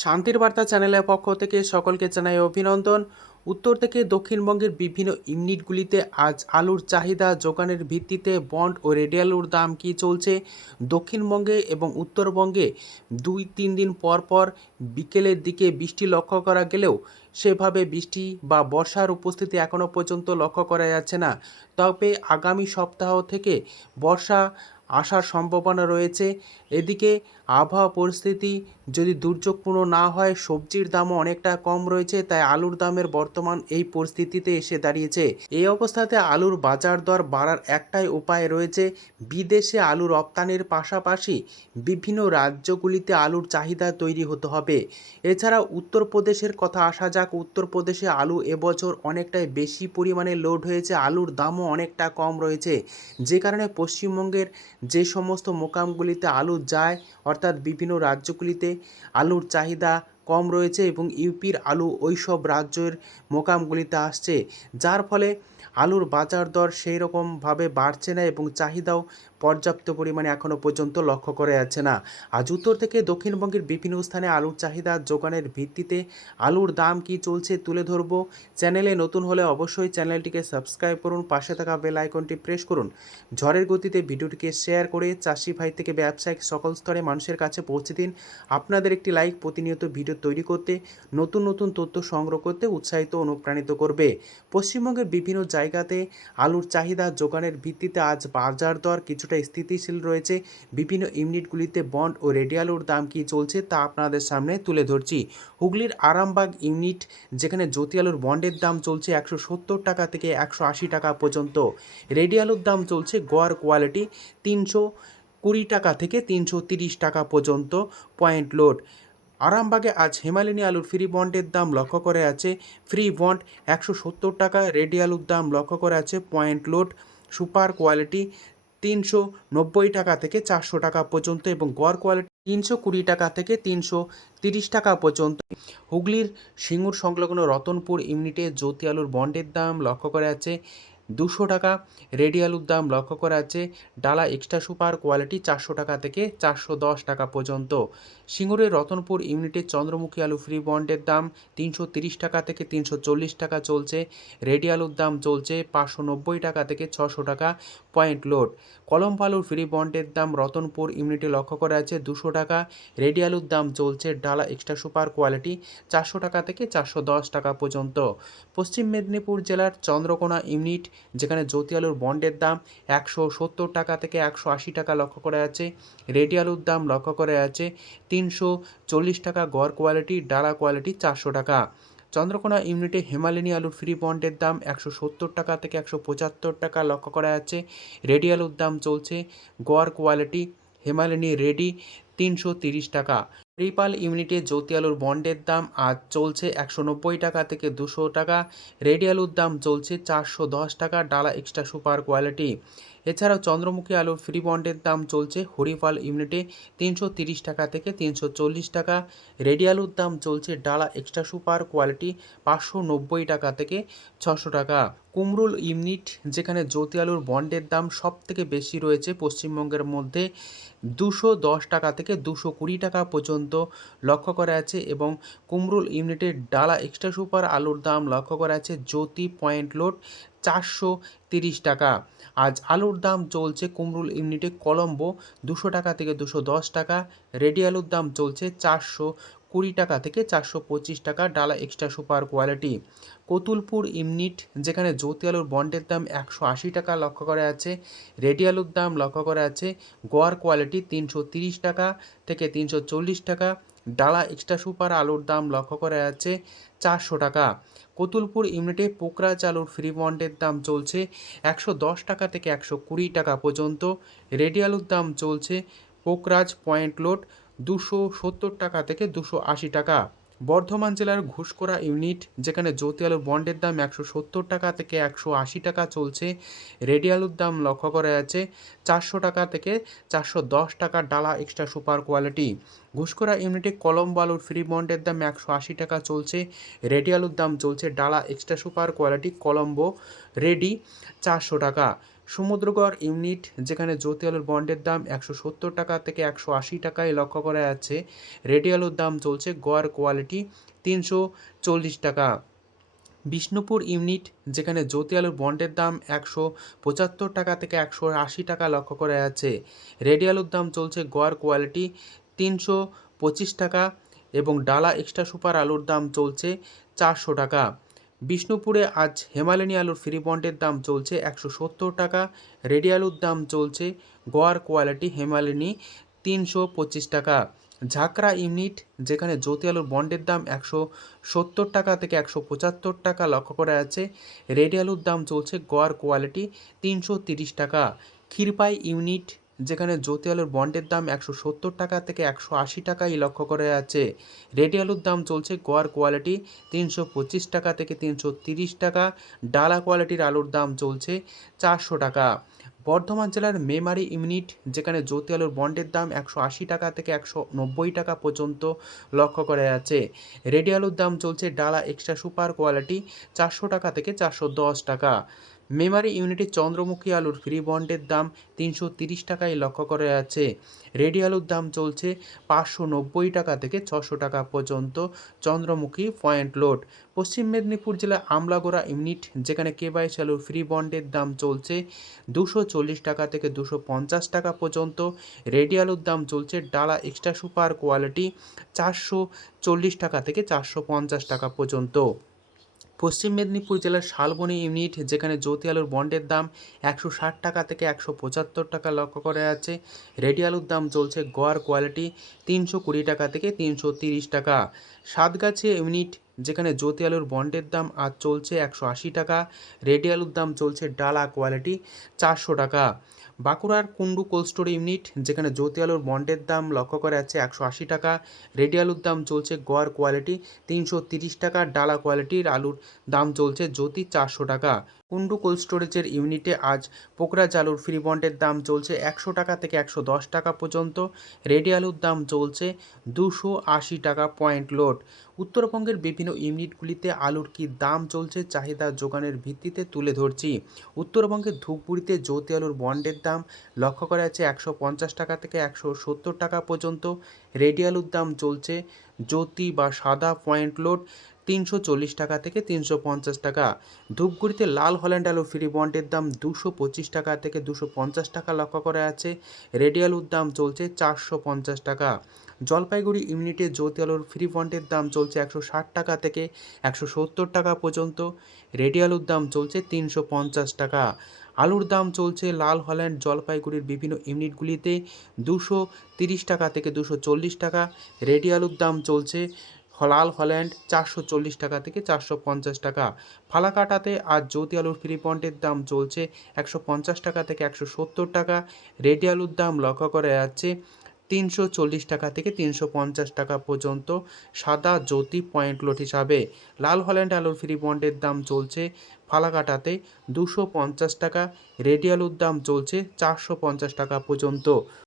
শান্তির বার্তা চ্যানেলের পক্ষ থেকে সকলকে জানাই অভিনন্দন। উত্তর থেকে দক্ষিণবঙ্গের বিভিন্ন ইউনিটগুলিতে আজ আলুর চাহিদা যোগানের ভিত্তিতে বন্ড ও রেডি আলুর দাম কী চলছে। দক্ষিণবঙ্গে এবং উত্তরবঙ্গে 2-3 দিন পর পর বিকেলের দিকে বৃষ্টি লক্ষ্য করা গেলেও সেভাবে বৃষ্টি বা বর্ষার উপস্থিতি এখনও পর্যন্ত লক্ষ্য করা যাচ্ছে না। তবে আগামী সপ্তাহ থেকে বর্ষা আসার সম্ভাবনা রয়েছে। এদিকে আবহাওয়া পরিস্থিতি যদি দুর্যোগপূর্ণ না হয়, সবজির দামও অনেকটা কম রয়েছে, তাই আলুর দামের বর্তমান এই পরিস্থিতিতে এসে দাঁড়িয়েছে। এই অবস্থাতে আলুর বাজার দর বাড়ার একটাই উপায় রয়েছে, বিদেশে আলু রপ্তানির পাশাপাশি বিভিন্ন রাজ্যগুলিতে আলুর চাহিদা তৈরি হতে হবে। এছাড়া উত্তরপ্রদেশের কথা আসা যাক। উত্তরপ্রদেশে আলু এবছর অনেকটাই বেশি পরিমাণে লোড হয়েছে, আলুর দামও অনেকটা কম রয়েছে, যে কারণে পশ্চিমবঙ্গের যে সমস্ত মোকামগুলিতে আলু যায়, অর্থাৎ বিভিন্ন রাজ্যগুলিতে আলুর চাহিদা কম রয়েছে এবং ইউপির আলু ওই সব রাজ্যের মোকামগুলিতে আসছে, যার ফলে আলুর বাজার দর সেই রকমভাবে বাড়ছে না এবং চাহিদাও পর্যাপ্ত পরিমাণে এখনও পর্যন্ত লক্ষ্য করা যাচ্ছে না। আজ উত্তর থেকে দক্ষিণবঙ্গের বিভিন্ন স্থানে আলুর চাহিদা যোগানের ভিত্তিতে আলুর দাম কী চলছে তুলে ধরব। চ্যানেলে নতুন হলে অবশ্যই চ্যানেলটিকে সাবস্ক্রাইব করুন, পাশে থাকা বেল আইকনটি প্রেস করুন। ঝড়ের গতিতে ভিডিওটিকে শেয়ার করে চাষি ভাই থেকে ব্যবসায়িক সকল স্তরে মানুষের কাছে পৌঁছে দিন। আপনাদের একটি লাইক প্রতিনিয়ত ভিডিও তৈরি করতে, নতুন নতুন তথ্য সংগ্রহ করতে উৎসাহিত অনুপ্রাণিত করবে। পশ্চিমবঙ্গের বিভিন্ন জায়গাতে আলুর চাহিদা যোগানের ভিত্তিতে আজ বাজার দর কিছুটা স্থিতিশীল রয়েছে। বিভিন্ন ইউনিটগুলিতে বন্ড ও রেডি আলুর দাম কী চলছে তা আপনাদের সামনে তুলে ধরছি। হুগলির আরামবাগ ইউনিট, যেখানে জ্যোতি আলুর বন্ডের দাম চলছে 170 টাকা থেকে 180 টাকা পর্যন্ত। রেডি আলুর দাম চলছে গড় কোয়ালিটি 320 টাকা থেকে 330 টাকা পর্যন্ত পয়েন্ট লোড। আরামবাগে আজ হিমালয়ানি আলুর ফ্রি বন্ডের দাম লক্ষ্য করে আছে ফ্রি বন্ড 170 টাকা, রেডি আলুর দাম লক্ষ্য করে আছে পয়েন্ট লোড সুপার কোয়ালিটি 390 টাকা থেকে 400 টাকা পর্যন্ত এবং গড় কোয়ালিটি 320 টাকা থেকে 330 টাকা পর্যন্ত। হুগলির সিঙ্গুর সংলগ্ন রতনপুর ইউনিটে জ্যোতি আলুর বন্ডের দাম লক্ষ্য করে আছে 200 টাকা, রেডি আলুর দাম লক্ষ্য করা আছে ডালা এক্সট্রা সুপার কোয়ালিটি 400 টাকা থেকে 410 টাকা পর্যন্ত। সিঙ্গুরের রতনপুর ইউনিটে চন্দ্রমুখী আলু ফ্রি বন্ডের দাম 330 টাকা থেকে 340 টাকা চলছে, রেডি আলুর দাম চলছে 590 টাকা থেকে 600 টাকা পয়েন্ট লোড। কলম্বো আলুর ফ্রি বন্ডের দাম রতনপুর ইউনিটে লক্ষ্য করা আছে 200 টাকা, রেডি আলুর দাম চলছে ডালা এক্সট্রা সুপার কোয়ালিটি 400 টাকা থেকে 410 টাকা পর্যন্ত। পশ্চিম মেদিনীপুর জেলার চন্দ্রকোনা ইউনিট, যেখানে জ্যোতি আলুর বন্ডের দাম 170 টাকা থেকে 180 টাকা লক্ষ্য করা আছে, রেডি আলুর দাম লক্ষ্য করা আছে 340 টাকা গড় কোয়ালিটি, ডালা কোয়ালিটি 400 টাকা। চন্দ্রকোনা ইউনিটে হিমালয়ানি আলুর ফ্রি বন্ডের দাম 170 টাকা থেকে 175 টাকা লক্ষ্য করা আছে, রেডি আলুর দাম চলছে গড় কোয়ালিটি হিমালয়ানি রেডি 330 টাকা। রিপাল ইউনিটে জ্যোতি আলুর বন্ডের দাম আজ চলছে 190 টাকা থেকে 200 টাকা, রেডি আলুর দাম চলছে 410 টাকা, ডালা এক্সট্রা সুপার কোয়ালিটি। এছাড়াও চন্দ্রমুখী আলুর ফ্রি বন্ডের দাম চলছে হরিপাল ইউনিটে 330 টাকা থেকে 340 টাকা, রেডি আলুর দাম চলছে ডালা এক্সট্রা সুপার কোয়ালিটি 590 টাকা থেকে 600 টাকা। কুমরুল ইউনিট, যেখানে জ্যোতি আলুর বন্ডের দাম সব থেকে বেশি রয়েছে পশ্চিমবঙ্গের মধ্যে, 210 টাকা থেকে 220 টাকা পর্যন্ত লক্ষ্য করা আছে এবং কুমরুল ইউনিটের ডালা এক্সট্রা সুপার আলুর দাম লক্ষ্য করা আছে জ্যোতি পয়েন্ট লোড 430 টাকা। আজ আলুর দাম চলছে কুমরুল ইউনিটে কলম্বো 200 টাকা থেকে 210 টাকা, রেডি আলুর দাম চলছে 420 টাকা থেকে 425 টাকা, ডালা extra super quality. Kotulpur unit, যেখানে জ্যোতি আলুর বন্ডের দাম 180 টাকা লক্ষ্য করা আছে, রেডি আলুর দাম লক্ষ্য করা আছে গড় কোয়ালিটি 330 টাকা থেকে 340 টাকা, ডালা এক্সট্রা সুপার আলুর দাম লক্ষ্য করা আছে 400 টাকা। কতুলপুর ইউনিটে পোকরাজ আলুর ফ্রি বন্ডের দাম চলছে 110 টাকা থেকে 120 টাকা পর্যন্ত, রেডি আলুর দাম চলছে পোকরাজ পয়েন্ট লোড 270 টাকা থেকে 280 টাকা। বর্ধমান জেলার ঘুষকরা ইউনিট, যেখানে জ্যোতি আলুর বন্ডের দাম 170 টাকা থেকে 180 টাকা চলছে, রেডি আলুর দাম লক্ষ্য করা আছে 400 টাকা থেকে 410 টাকা, ডালা এক্সট্রা সুপার কোয়ালিটি। ঘুষকরা ইউনিটে কলম্বো আলুর ফ্রি বন্ডের দাম 180 টাকা চলছে, রেডি আলুর দাম চলছে ডালা extra super quality Colombo ready 400 টাকা। সমুদ্রগড় ইউনিট, যেখানে জ্যোতি আলুর বন্ডের দাম 170 টাকা থেকে 180 টাকায় লক্ষ্য করা যাচ্ছে। রেডি আলুর দাম চলছে গড় কোয়ালিটি 340 টাকা। বিষ্ণুপুর ইউনিট, যেখানে জ্যোতি আলুর বন্ডের দাম 175 টাকা থেকে 180 টাকা লক্ষ্য করা যাচ্ছে। রেডি আলুর দাম চলছে গড় কোয়ালিটি 325 টাকা এবং ডালা এক্সট্রা সুপার আলুর দাম চলছে 400 টাকা। বিষ্ণুপুরে আজ হেমালিনী আলুর ফ্রি বন্ডের দাম চলছে 170 টাকা। রেডি আলুর দাম চলছে গড় কোয়ালিটি হেমালিনী 325 টাকা। ঝাঁকড়া ইউনিট, যেখানে জ্যোতি আলুর বন্ডের দাম 170 টাকা থেকে 175 টাকা লক্ষ্য করা যাচ্ছে। রেডি আলুর দাম চলছে গড় কোয়ালিটি 330 টাকা। ক্ষীরপাই ইউনিট, যেখানে জ্যোতি আলুর বন্ডের দাম 170 টাকা থেকে 180 টাকায় লক্ষ্য করা যাচ্ছে। রেডি আলুর দাম চলছে গড় কোয়ালিটি 325 টাকা থেকে 330 টাকা। ডালা কোয়ালিটির আলুর দাম চলছে 400 টাকা। বর্ধমান জেলার মেমারি ইউনিট, যেখানে জ্যোতি আলুর বন্ডের দাম 180 টাকা থেকে 190 টাকা পর্যন্ত লক্ষ্য করা যাচ্ছে। রেডি আলুর দাম চলছে ডালা এক্সট্রা সুপার কোয়ালিটি 400 টাকা থেকে 410 টাকা। মেমারি ইউনিটে চন্দ্রমুখী আলুর ফ্রি বন্ডের দাম 330 টাকায় লক্ষ্য করা যাচ্ছে। রেডি আলুর দাম চলছে 590 টাকা থেকে 600 টাকা পর্যন্ত চন্দ্রমুখী পয়েন্ট লোড। পশ্চিম মেদিনীপুর জেলা আমলাগোড়া ইউনিট, যেখানে কেবাইশ আলুর ফ্রি বন্ডের দাম চলছে 240 টাকা থেকে 250 টাকা পর্যন্ত। রেডি আলুর দাম চলছে ডালা এক্সট্রা সুপার কোয়ালিটি 440 টাকা থেকে 450 টাকা পর্যন্ত। পশ্চিম মেদিনীপুর জেলার শালবনী ইউনিট, যেখানে জ্যোতি আলুর বন্ডের দাম 160 টাকা থেকে 175 টাকা লক্ষ্য করা যাচ্ছে। রেডি আলুর দাম চলছে গড় কোয়ালিটি 320 টাকা থেকে 330 টাকা। সাতগাছিয়া ইউনিট, যেখানে জ্যোতি আলুর বন্ডের দাম আজ চলছে 180 টাকা। রেডি আলুর দাম চলছে ডালা কোয়ালিটি 400 টাকা। বাঁকুড়ার কুন্ডু কোল্ড স্টোর ইউনিট, যেখানে জ্যোতি আলুর বন্ডের দাম লক্ষ্য করা যাচ্ছে 180 টাকা। রেডি আলুর দাম চলছে গড় কোয়ালিটি 330 টাকা। ডালা কোয়ালিটির আলুর দাম চলছে জ্যোতি 400 টাকা। কুন্ডু কোল্ড স্টোরেজের ইউনিটে আজ পোকরাজ আলুর ফ্রি বন্ডের দাম চলছে 100 টাকা থেকে 110 টাকা পর্যন্ত। রেডি আলুর দাম চলছে 280 টাকা পয়েন্ট লোড। উত্তরবঙ্গের বিভিন্ন ইউনিটগুলিতে আলুর কী দাম চলছে চাহিদা যোগানের ভিত্তিতে তুলে ধরছি। উত্তরবঙ্গের ধূপগুড়িতে জ্যোতি আলুর বন্ডের দাম লক্ষ্য করা যাচ্ছে 150 টাকা থেকে 170 টাকা পর্যন্ত। রেডি আলুর দাম চলছে জ্যোতি বা সাদা পয়েন্ট লোড 340 টাকা থেকে 350 টাকা। ধূপগুড়িতে লাল হল্যান্ড আলু ফ্রি বন্ডের দাম 225 টাকা থেকে 250 টাকা লক্ষ্য করা আছে। রেডি আলুর দাম চলছে 450 টাকা। জলপাইগুড়ি ইউনিটে জ্যোতি আলুর ফ্রি বন্ডের দাম চলছে 160 টাকা থেকে 170 টাকা পর্যন্ত। রেডি আলুর দাম চলছে 350 টাকা। আলুর দাম চলছে লাল হল্যান্ড জলপাইগুড়ির বিভিন্ন ইউনিটগুলিতে 230 টাকা থেকে 240 টাকা। রেডি আলুর দাম চলছে লাল হল্যান্ড 440 টাকা থেকে 450 টাকা। ফালাকাটাতে আজ জ্যোতি আলুর ফ্রি বন্ডের দাম চলছে 150 টাকা থেকে 170 টাকা। রেডি আলুর দাম লক্ষ্য করা যাচ্ছে 340 টাকা থেকে 350 টাকা পর্যন্ত সাদা জ্যোতি পয়েন্ট লোড হিসাবে। লাল হল্যান্ড আলুর ফ্রি বন্ডের দাম চলছে ফালাকাটাতে 250 টাকা। রেডি আলুর দাম চলছে 450 টাকা পর্যন্ত।